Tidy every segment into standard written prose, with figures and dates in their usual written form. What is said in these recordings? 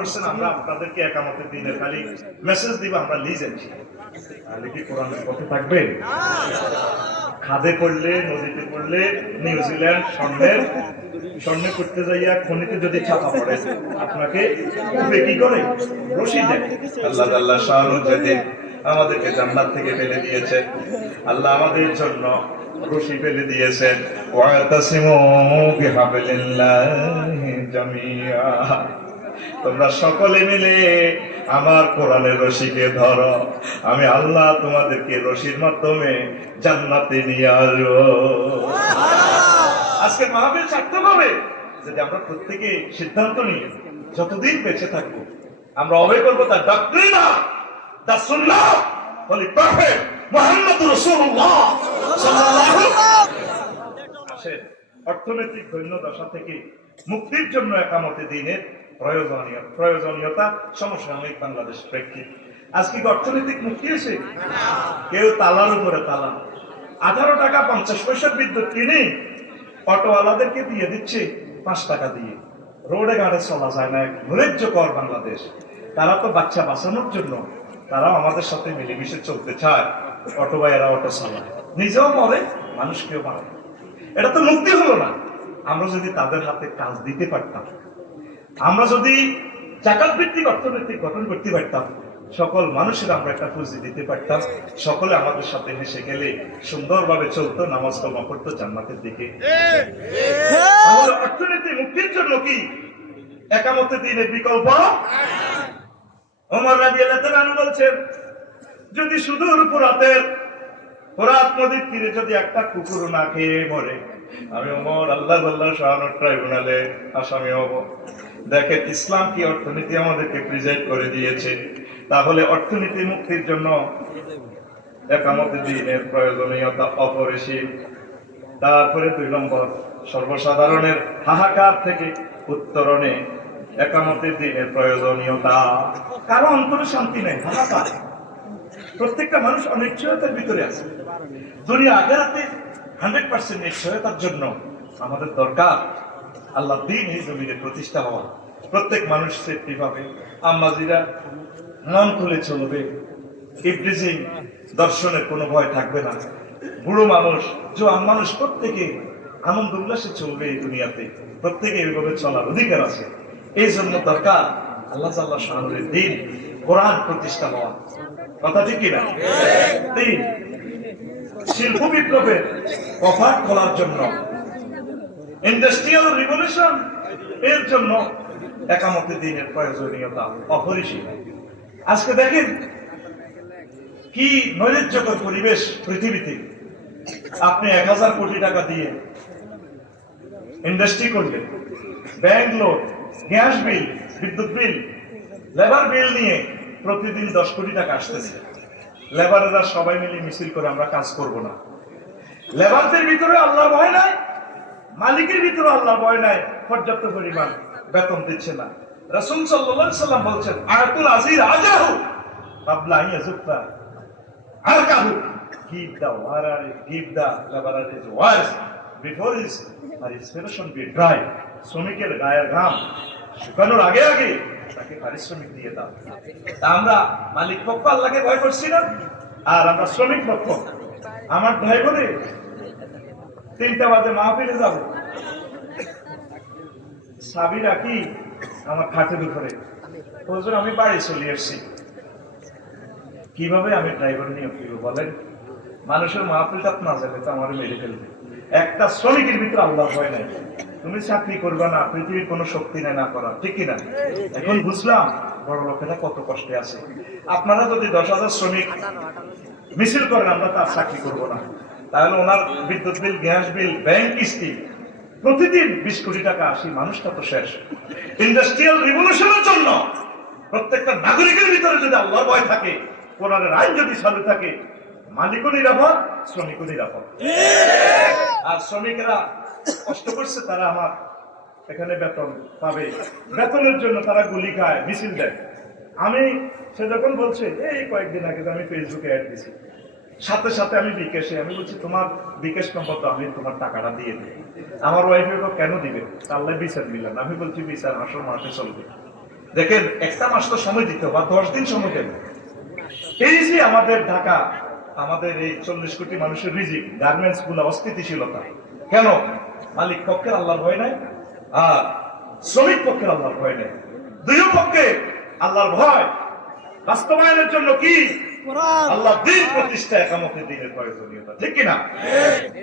করছেন আমরা আপনাদেরকে একামতের দিনের খালি মেসেজ দিব, আমরা লিজেছি, তাহলে কি কোরআনের পথে থাকবেন? খাদে পড়লে, নদীতে পড়লে, নিউজিল্যান্ড স্বর্ণে করতে যাইয়া খনিতে যদি চাপা পড়ে, আপনাকে কি করে? রশি দেয়। আল্লাহ শাহরুদ্দিন আমাদেরকে জান্নাত থেকে ফেলে দিয়েছে, আল্লাহ আমাদের জন্য রশি ফেলে দিয়েছেন। ওয়াতাসিমু বিহাবলিল্লাহি জামিআ, তোমরা সকলে মিলে আমার কোরআনের রশিকে ধরো, আমি আল্লাহ তোমাদেরকে রশির মাধ্যমে জান্নাতে নিয়ে আসবো। আজকে মাহফিল সার্থক হবে যদি আমরা প্রত্যেকে সিদ্ধান্ত নিই যতদিন বেঁচে থাকবো আমরা অবয় করবো তার ডক্টরিনা, তার সুন্নাহ, হোলি প্রফেট মুহাম্মদ রাসূলুল্লাহ সাল্লাল্লাহু আলাইহি ওয়াসাল্লাম। অর্থনৈতিক দৈন্যদশা থেকে মুক্তির জন্য একামতে দ্বীনের প্রয়োজনীয়তা সমসাময়িক বাংলাদেশ প্রেক্ষিত। আজকে অর্থনৈতিক মুক্তি হয়েছে? কেউ তালার উপরে তালা, 18 টাকা 50 পয়সার বিদ্যুৎ কিনে অটোওয়ালাদেরকে দিয়ে দিচ্ছে 5 টাকা দিয়ে। রোডে ঘাটে চলা যায় না, নৈরাজ্যকর বাংলাদেশ। তারা তো বাচ্চা বাঁচানোর জন্য তারাও আমাদের সাথে মিলেমিশে চলতে চায়। অটো ভাইয়েরা অটো চালায়, নিজেও মরে, মানুষকেও মারে। এটা তো মুক্তি হলো না। আমরা যদি তাদের হাতে কাজ দিতে পারতাম, আমরা যদি জাকাত ভিত্তিক অর্থনৈতিক গঠন করতে পারতাম, সকল মানুষের আমরা একটা পুঁজি দিতে পারতাম, সকলে আমাদের সাথে হেসে গেলে সুন্দরভাবে চলতো, নামাজ কালাম করতো জান্নাতের দিকে। তাহলে অর্থনীতি মুক্তির জন্য কি একামতের দ্বীনের বিকল্প? ওমর রাদিয়াল্লাহু তাআলা বলছেন, যদি সুদূর ফোরাত নদীর তীরে যদি একটা কুকুর না খেয়ে মরে, আমি ওমর আল্লাহ শাহানুর ট্রাইব্যুনালে আসামি হব। দেখেন ইসলাম কি অর্থনীতি আমাদেরকে প্রিজাইড করে দিয়েছে। তাহলে অর্থনীতি মুক্তির জন্য একামতের দ্বীনের প্রয়োজনীয়তা অপরিসীম। তারপরে 2 নম্বর, সর্বসাধারণের হাহাকার থেকে উত্তরণে একামতের দ্বীনের প্রয়োজনীয়তা। কারো অন্তরে শান্তি নেই, হাহাকার। প্রত্যেকটা মানুষ অনিশ্চয়তার ভিতরে আছে। দুনিয়া আখিরাতে 100% নিশ্চয়তার জন্য আমাদের দরকার আল্লাহ দ্বীন এই জমিনে প্রতিষ্ঠা হওয়া। প্রত্যেক মানুষ সেফটি পাবে, আম্মাজিরা মন খুলে চলবে, ইবলিসিং দর্শনের কোনো ভয় থাকবে না। বুড়ো মানুষ, জোয়ান মানুষ প্রত্যেকে আনন্দ উল্লাসে চলবে এই দুনিয়াতে। প্রত্যেকে এইভাবে চলার অধিকার আছে। এই জন্য দরকার আল্লাহ শাহরুর দ্বীন কোরআন প্রতিষ্ঠা হওয়া। কথা ঠিক কিনা? 3, শিল্প বিপ্লবের কপাট খোলার জন্য, ইন্ডাস্ট্রিয়াল রিভলিউশন এর জন্য একামতের দ্বীনের প্রয়োজনীয়তা অপরিসীম। আজকে দেখেন কি নৈরাজ্যকর পরিবেশ পৃথিবীতে। আপনি 1000 কোটি টাকা দিয়ে ইন্ডাস্ট্রি করলেন, ব্যাংক লোন, গ্যাস বিল, বিদ্যুৎ বিল, লেবার বিল নিয়ে প্রতিদিন 10 কোটি টাকা আসতেছে। লেবারেরা সবাই মিলে মিছিল করে আমরা কাজ করব না। লেবারদের ভিতরে আল্লাহর ভয় নাই, মালিকের ভিতরে আল্লাহর ভয় নাই, পর্যাপ্ত পরিমাণ বেতন দিচ্ছে না। রাসূল সাল্লাল্লাহু আলাইহি সাল্লাম বলছেন, আয়াতুল আজির আজাহু ক্বাবলা আন ইয়াজুফা আরকাহু, give the water, give the laborer his words before his respiration be dry. শ্রমিকের গায়ের ঘাম শুকানোর আগে আগে তাকে পারিশ্রমিক দিয়ে দাও। আমরা মালিক পক্ষ আল্লাহকে ভয় করছি না, আর আমরা শ্রমিক পক্ষ। আমার ভাই বলে 3টা বাজে মাহফিলে যাব, চাবি রাখি আমার খাটের উপরে, হুজুর আমি বাড়ি চলে আসছি। কিভাবে আমি ড্রাইভার নিয়ে ফিরবো বলেন? মানুষের মাহফিলটা না যাবে তো আমার মেরে ফেলবে। একটা শ্রমিকের ভিতরে আল্লাহর ভয় নাই। তুমি চাকরি করবে না, পৃথিবীর কোনো শক্তি নেই না করার, ঠিক কিনা? এখন বুঝলাম বড় লোকেরা কত কষ্টে আছে। আপনারা যদি 10,000 শ্রমিক মিছিল করেন আমরা তার চাকরি করবো না, তাহলে ওনার বিদ্যুৎ বিল, গ্যাস বিল, ব্যাংক কিস্তি প্রতিদিন 20 কোটি টাকা আসি, মানুষটা তো শেষ। ইন্ডাস্ট্রিয়াল রিভলিউশনের জন্য প্রত্যেকটা নাগরিকের ভিতরে যদি আল্লাহর ভয় থাকে, কোরআনের আইন যদি চালু থাকে, মালিকও নিরাপদ, শ্রমিকও নিরাপদ। আর শ্রমিকেরা কষ্ট করছে, তারা আমার এখানে বেতন পাবে, বেতনের জন্য তারা গুলি খায়, মিছিল দেয়। সে যখন বলছে এই কয়েকদিন আগে আমি ফেসবুকে অ্যাড দিছি, সাথে সাথে আমি বিকাশে, আমি বলছি তোমার বিকাশ নম্বর তো আমি তোমার টাকাটা দিয়ে দিই। আমার ওয়াইফে কেন দিবে? আল্লাহ বিচার দিলেন। আমি বলছি বিচার আসল মাঠে চলবে। দেখেন একটা মাস তো সময় দিতে বা 10 দিন সময় দেন। এই যে আমাদের ঢাকা, আমাদের এই 40 কোটি মানুষের রিজিক, গার্মেন্টস গুলো অস্থিতিশীলতা কেন? মালিক পক্ষের আল্লাহর ভয় নাই, আর শ্রমিক পক্ষের আল্লাহর ভয় নাই। দুই পক্ষে আল্লাহর ভয় বাস্তবায়নের জন্য কি আল্লাহ দিন প্রতিষ্ঠা, একামতের দিনের প্রয়োজনীয়তা, ঠিক কিনা?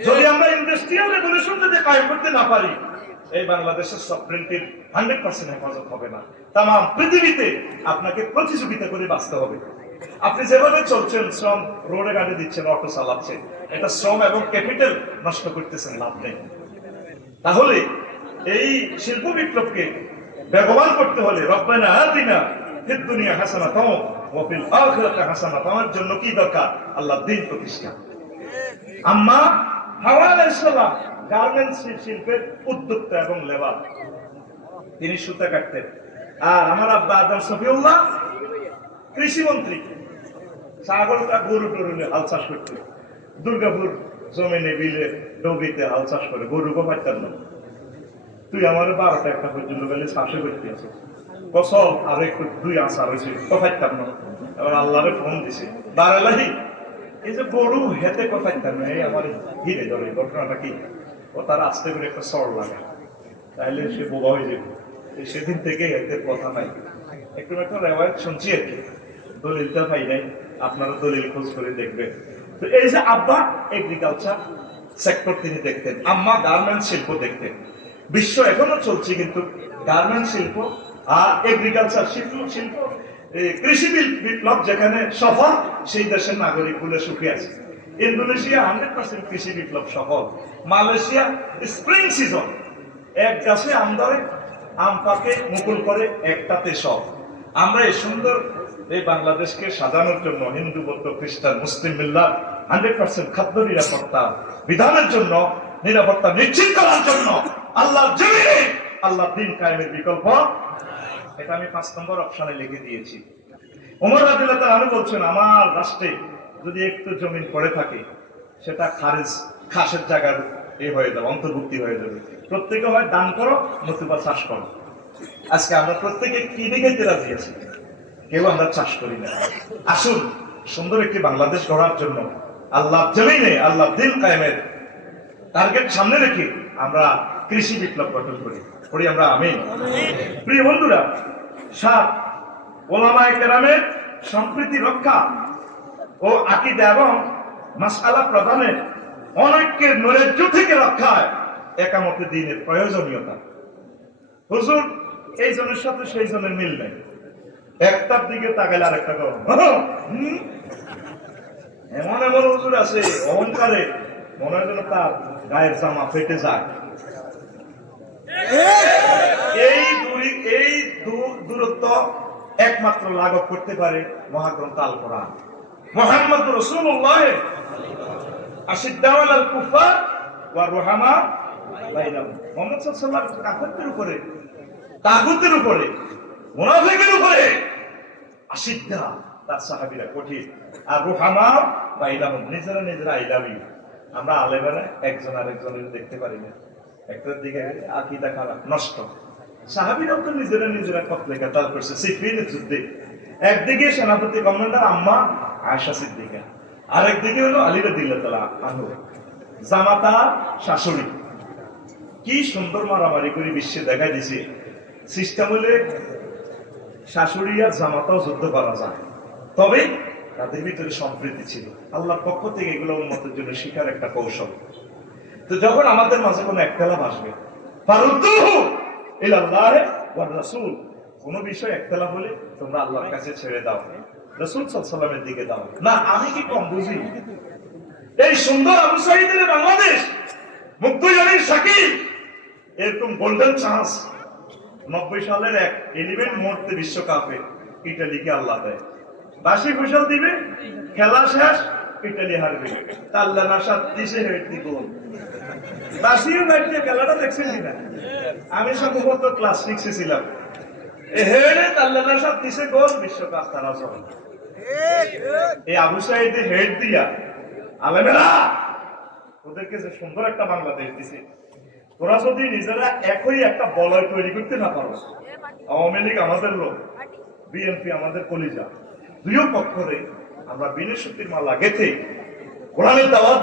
যদি আমরা ইন্ডাস্ট্রিয়াল রেভলিউশন যদি কায়েম করতে না পারি, এই বাংলাদেশের সফটওয়্যারটির 100% হেফাজত হবে না। তাম পৃথিবীতে আপনাকে প্রতিযোগিতা করে বাঁচতে হবে। আপনি যেভাবে চলছেন, শ্রম রোডে গাড়ি দিচ্ছেন, অটো চালাচ্ছেন, এটা শ্রম এবং ক্যাপিটাল নষ্ট করতেছেন, লাভ নেই। তাহলে এই শিল্প বিপ্লবকে বেগবান করতে হলে রব্বানা আতিনা ফিদ দুনিয়া হাসানাতাও ওয়া ফিল আখিরাতি হাসানাতাও এর জন্য কি দরকার? আল্লাহর দ্বীন প্রতিষ্ঠা। আম্মা হাওয়া আলাইহিস সালাম গার্মেন্টস শিল্পের উদ্যোক্তা এবং লেবার, তিনি সুতা কাটতেন। আর আমার আব্বা আদম শফিউল্লাহ কৃষি মন্ত্রী, ছাগলটা গরু টরুলে হাল চাষ করতে, দুর্গাপুর জমিনে বিলে ডবিতে হাল চাষ করে, গরু পাইতাম না। তুই আমার 12টা 1টা পর্যন্ত গেলে চাষে করতে আছিস, কসল আর একটু 2 আসার হয়েছে, পাইতাম না। এবার আল্লাহরে ফোন দিছে, বারালাহি এই যে গরু হেতে পাইতাম না, এই আমার হিরে ধরে ঘটনাটা কি? ও তার আস্তে করে একটা সর লাগা, তাইলে সে বোবা হয়ে যাবে। সেদিন থেকে এদের কথা নাই, একটু একটা রেওয়ায়ত শুনছি আর কি, দলিলটা পাই নাই, আপনারা দলিল খোঁজ করে দেখবেন। তো এই যে আব্বা এগ্রিকালচার সেক্টর তিনি দেখতেন, আম্মা গার্মেন্টস শিল্প দেখতেন। বিশ্ব এখনো চলছে, কিন্তু গার্মেন্টস শিল্প আর এগ্রিকালচার শিল্প কৃষি বিপ্লব যেখানে সফল, সেই দেশের নাগরিক গুলো সুখী আছে। ইন্দোনেশিয়া 100% কৃষি বিপ্লব সফল। মালয়েশিয়া স্প্রিং সিজন, এক গাছে আম ধরে, আম পাকে মুকুল করে, একটাতে সব। আমরা এই সুন্দর এই বাংলাদেশকে সাজানোর জন্য হিন্দু, বৌদ্ধ, খ্রিস্টান, মুসলিম মিল্লাত 100% খাদ্য নিরাপত্তা বিধানের জন্য, নিরাপত্তা নিশ্চিত করার জন্য আল্লাহর জমিনে আল্লাহর দ্বীন কায়েমের বিকল্প। এটা আমি 5 নম্বর অপশনে লিখে দিয়েছি। ওমর রাদিয়াল্লাহু তাআলা আনহু বলছেন, আমার রাষ্ট্রে যদি একটু জমিন পড়ে থাকে, সেটা খারেজ খাসের জায়গার হয়ে যাবে, অন্তর্ভুক্তি হয়ে যাবে। প্রত্যেকে হয় দান করো, নতুবা চাষ করো। আজকে আমরা প্রত্যেকে কিনে খেতে রাজি আছি, কেউ আমরা চাষ করি না। আসুন সুন্দর একটি বাংলাদেশ গড়ার জন্য আল্লাহর জমিনে আল্লাহর দ্বীন কায়েমের টার্গেট সামনে রেখে আমরা কৃষি বিপ্লব গঠন করি আমরা, আমিন। প্রিয় বন্ধুরা, 7 ওলামায়ে কেরামের সম্প্রীতি রক্ষা ও আকীদা এবং মাসআলা প্রদানের অনৈক্যের নৈরাজ্য থেকে রক্ষায় একামতে দ্বীনের প্রয়োজনীয়তা। হুজুর এই জনের সাথে সেই জনের মিল নেই, একটার দিকে তাকাইলে আরেকটা গরম। এমন এমন হুজুর আছে অহংকারে মনে হয় যেন তার গায়ের জামা ফেটে যায়। এই দূরত্ব একমাত্র লাঘব করতে পারে মহাগ্রন্থ আল কোরআন। মুহাম্মদ রাসূলুল্লাহ আশিদ্দাউ আলাল কুফার ওয়া রুহামা বাইনাহুম। মুহাম্মদ সাল্লাল্লাহু আলাইহি ওয়াসাল্লাম কাফেরদের উপরে, তাগুতের উপরে, মুনাফিকের উপরে আশিদ্দা, তার সাহাবীরা কঠিন, আর রুহামা বাইনাহুম, নিজেরা আই লাভ ইউ। আমরা আলেমেরা একজন আরেকজনের দেখতে পারি না, একটার দিকে আকীদা খারাপ, নষ্ট। সাহাবীরাও তো নিজেরা কতলে কাতাল করছে সিফিনের যুদ্ধে। একদিকে সেনাপতি কমান্ডার আম্মা আয়েশা সিদ্দিকা, আরেকদিকে হলো আলী রাদিয়াল্লাহু তাআলা আনহু, জামাতা শাশুড়ি। কি সুন্দর মারামারি করে বিশ্বে দেখা দিছে। সিস্টেম হলে শাশুড়ি আর জামাতাও যুদ্ধ করা যায়, তবে তাদের ভিতরে সম্প্রীতি ছিল। আল্লাহর পক্ষ থেকে এগুলো উম্মতের জন্য শিখার একটা কৌশল। তো যখন আমাদের মাঝে কোনো একতলাফ আসবে, ফারুদ্দুহু ইলাল্লাহি ওয়ার রাসূল, কোন বিষয় একতলাফ হলে তোমরা আল্লাহর কাছে ছেড়ে দাও, রাসূল সাল্লাল্লাহু আলাইহি ওয়াসাল্লামের দিকে দাও। না আমি কি কম বুঝি? এই সুন্দর আবু সাঈদের বাংলাদেশ, মুক্তি আলীর শাকিল, এরকম গোল্ডেন চান্স 90 সালের 11 মুহূর্তে বিশ্বকাপে ইতালিকে আল্লাহ দেয়। বাসি ফসল দিবে, খেলা শেষ, ইতালি হারবে। আল্লাহ না 37 হেড দি গোল। বাসিও ব্যাটে খেলাটা দেখছেন কিনা? আমি সম্ভবত ক্লাস 6 এ ছিলাম। এই হেডে আল্লাহ না 37 গোল, বিশ্বকাপ তারা জয়। এই আবু সাঈদের হেড দিয়া আলেমেরা ওদেরকে যে সুন্দর একটা বাংলাদেশ দিছে, তোরা যদি নিজেরা একই একটা বলয় তৈরি করতে না পারো, আওয়ামী লীগ আমাদের লোক, বিএনপি আমাদের কলিজা, দুইও পক্ষরে আমরা বিনয় শক্তির মালা গেথে কোরআনের দাওয়াত